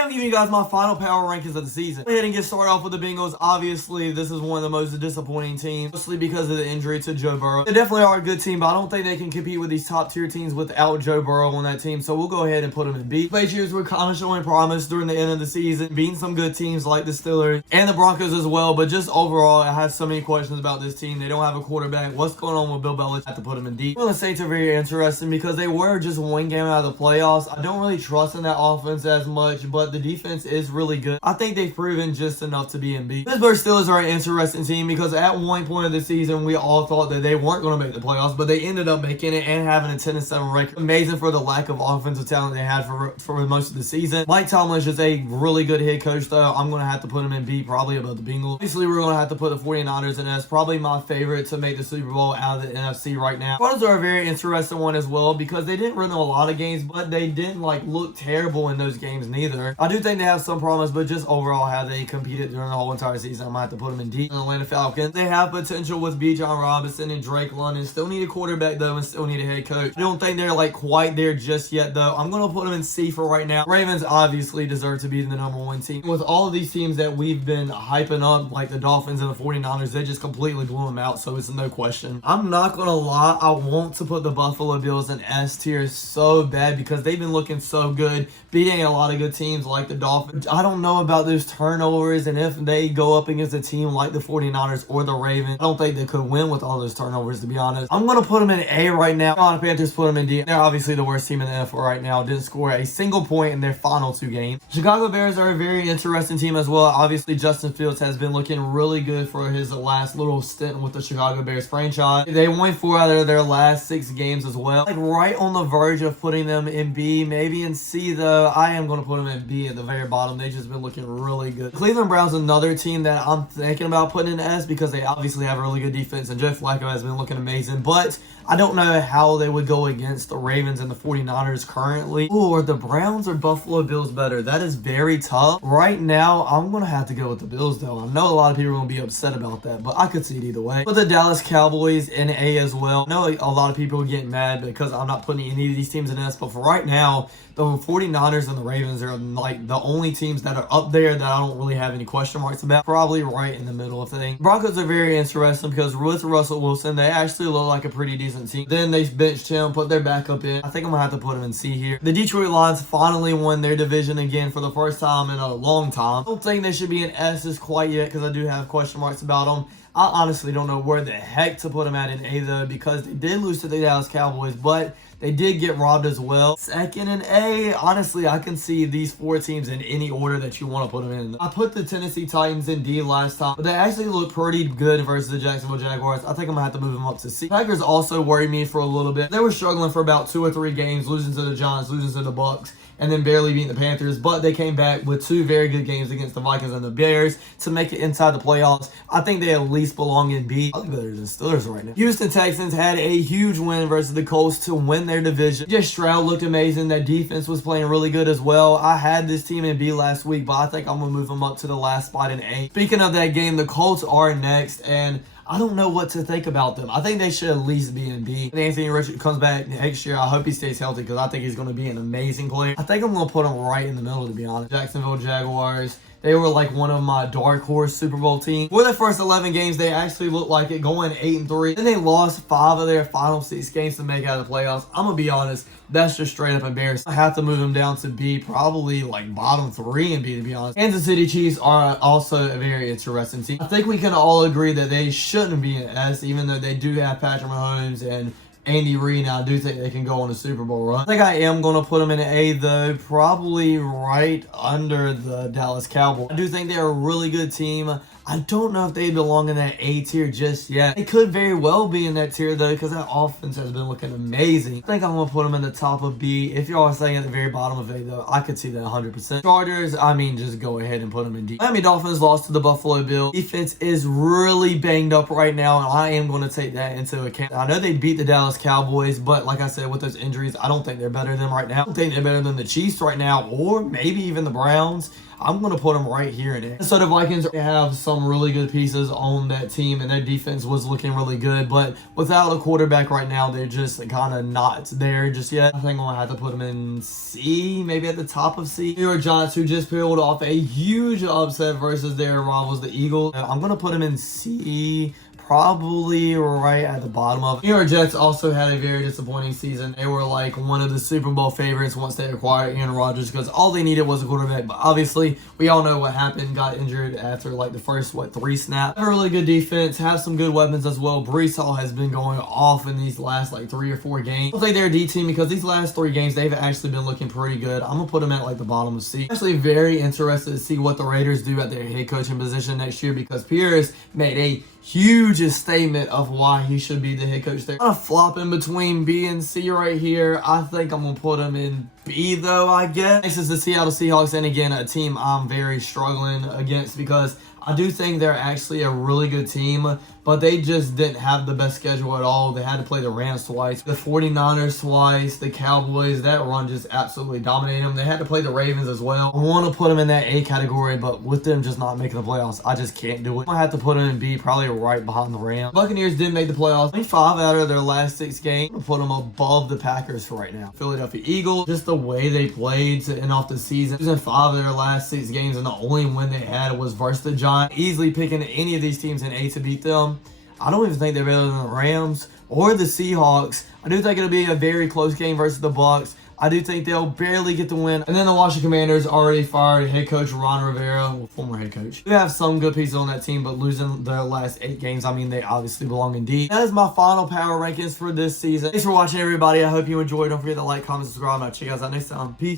I'm giving you guys my final power rankings of the season. Go ahead and get started off with the Bengals. Obviously, this is one of the most disappointing teams, mostly because of the injury to Joe Burrow. They definitely are a good team, but I don't think they can compete with these top tier teams without Joe Burrow on that team. So we'll go ahead and put them in B. Patriots were kind of showing promise during the end of the season, beating some good teams like the Steelers and the Broncos as well. But just overall, I have so many questions about this team. They don't have a quarterback. What's going on with Bill Belichick? I have to put them in D. Well, the Saints are very interesting because they were just one game out of the playoffs. I don't really trust in that offense as much, but the defense is really good. I think they've proven just enough to be in B. Pittsburgh Steelers are an interesting team because at one point of the season, we all thought that they weren't going to make the playoffs, but they ended up making it and having a 10-7 record. Amazing for the lack of offensive talent they had for most of the season. Mike Tomlin is a really good head coach, though. I'm going to have to put him in B, probably above the Bengals. Obviously, we're going to have to put the 49ers in S. Probably my favorite to make the Super Bowl out of the NFC right now. Cardinals are a very interesting one as well because they didn't win a lot of games, but they didn't look terrible in those games neither. I do think they have some promise, but just overall how they competed during the whole entire season, I might have to put them in D. The Atlanta Falcons, they have potential with Bijan Robinson and Drake London. Still need a quarterback though, and still need a head coach. I don't think they're quite there just yet though. I'm gonna put them in C for right now. Ravens obviously deserve to be the #1 team. With all of these teams that we've been hyping up, like the Dolphins and the 49ers, they just completely blew them out, so it's no question. I'm not gonna lie, I want to put the Buffalo Bills in S tier so bad because they've been looking so good, beating a lot of good teams like the Dolphins. I don't know about those turnovers, and if they go up against a team like the 49ers or the Ravens, I don't think they could win with all those turnovers, to be honest. I'm going to put them in A right now. Carolina Panthers put them in D. They're obviously the worst team in the NFL right now. Didn't score a single point in their final 2 games. Chicago Bears are a very interesting team as well. Obviously, Justin Fields has been looking really good for his last little stint with the Chicago Bears franchise. They won 4 out of their last 6 games as well. Right on the verge of putting them in B, maybe in C though. I am going to put them in B at the very bottom. They've just been looking really good. Cleveland Browns, another team that I'm thinking about putting in S because they obviously have a really good defense and Joe Flacco has been looking amazing, but I don't know how they would go against the Ravens and the 49ers currently. Or the Browns or Buffalo Bills better? That is very tough. Right now, I'm going to have to go with the Bills though. I know a lot of people are going to be upset about that, but I could see it either way. Put the Dallas Cowboys in A as well. I know a lot of people are getting mad because I'm not putting any of these teams in S, but for right now, the 49ers and the Ravens are the only teams that are up there that I don't really have any question marks about. Probably right in the middle of things. Broncos are very interesting because with Russell Wilson, they actually look like a pretty decent team. Then they benched him, put their backup in. I think I'm going to have to put him in C here. The Detroit Lions finally won their division again for the first time in a long time. I don't think they should be in S's quite yet because I do have question marks about them. I honestly don't know where the heck to put them at in A though because they did lose to the Dallas Cowboys, but they did get robbed as well. Second in A, honestly, I can see these 4 teams in any order that you want to put them in. I put the Tennessee Titans in D last time, but they actually look pretty good versus the Jacksonville Jaguars. I think I'm going to have to move them up to C. Packers also worried me for a little bit. They were struggling for about 2 or 3 games, losing to the Giants, losing to the Bucks, and then barely beating the Panthers, but they came back with 2 very good games against the Vikings and the Bears to make it inside the playoffs. I think they at least belong in B. I think better than Steelers right now. Houston Texans had a huge win versus the Colts to win their division. Just Stroud looked amazing. That defense was playing really good as well. I had this team in B last week, but I think I'm going to move them up to the last spot in A. Speaking of that game, the Colts are next, and I don't know what to think about them. I think they should at least be in B. When Anthony Richardson comes back next year, I hope he stays healthy because I think he's going to be an amazing player. I think I'm going to put him right in the middle, to be honest. Jacksonville Jaguars. They were one of my dark horse Super Bowl teams. For their first 11 games, they actually looked like it, going 8-3. Then they lost 5 of their final 6 games to make out of the playoffs. I'm going to be honest, that's just straight up embarrassing. I have to move them down to B, probably bottom 3 in B, to be honest. Kansas City Chiefs are also a very interesting team. I think we can all agree that they shouldn't be in S, even though they do have Patrick Mahomes and Andy Reid. Now, I do think they can go on a Super Bowl run. I think I am going to put them in A, though, probably right under the Dallas Cowboys. I do think they're a really good team. I don't know if they belong in that A tier just yet. They could very well be in that tier, though, because that offense has been looking amazing. I think I'm going to put them in the top of B. If y'all are saying at the very bottom of A, though, I could see that 100%. Chargers, just go ahead and put them in D. Miami Dolphins lost to the Buffalo Bills. Defense is really banged up right now, and I am going to take that into account. I know they beat the Dallas Cowboys, but like I said, with those injuries, I don't think they're better than them right now. I don't think they're better than the Chiefs right now, or maybe even the Browns. I'm going to put them right here in it. So the Vikings have some really good pieces on that team, and their defense was looking really good, but without a quarterback right now, they're just kind of not there just yet. I think I'm going to have to put them in C, maybe at the top of C. New York Giants, who just pulled off a huge upset versus their rivals, the Eagles. I'm going to put them in C, probably right at the bottom of it. New York Jets also had a very disappointing season. They were like one of the Super Bowl favorites once they acquired Aaron Rodgers because all they needed was a quarterback. But obviously, we all know what happened. Got injured after like the first, 3 snaps. Have a really good defense. Have some good weapons as well. Brees Hall has been going off in these last 3 or 4 games. I don't think they're a D team because these last 3 games, they've actually been looking pretty good. I'm going to put them at the bottom of C. Actually very interested to see what the Raiders do at their head coaching position next year because Pierce made a huge statement of why he should be the head coach there. I'm flopping between B and C right here. I think I'm going to put him in B though, I guess. Next is the Seattle Seahawks, and again, a team I'm very struggling against because I do think they're actually a really good team, but they just didn't have the best schedule at all. They had to play the Rams twice, the 49ers twice, the Cowboys. That run just absolutely dominated them. They had to play the Ravens as well. I want to put them in that A category, but with them just not making the playoffs, I just can't do it. I have to put them in B, probably right behind the Rams. Buccaneers did make the playoffs. 5 out of their last 6 games. I'm going to put them above the Packers for right now. Philadelphia Eagles, just the way they played to end off the season. Losing 5 of their last 6 games, and the only win they had was versus the Giants. Easily picking any of these teams in A to beat them. I don't even think they're better than the Rams or the Seahawks. I do think it'll be a very close game versus the Bucs. I do think they'll barely get the win. And then the Washington Commanders already fired head coach Ron Rivera, former head coach. They have some good pieces on that team, but losing their last 8 games, I mean, they obviously belong in D. That is my final power rankings for this season. Thanks for watching, everybody. I hope you enjoyed. Don't forget to like, comment, subscribe, and I'll check you guys out next time. Peace.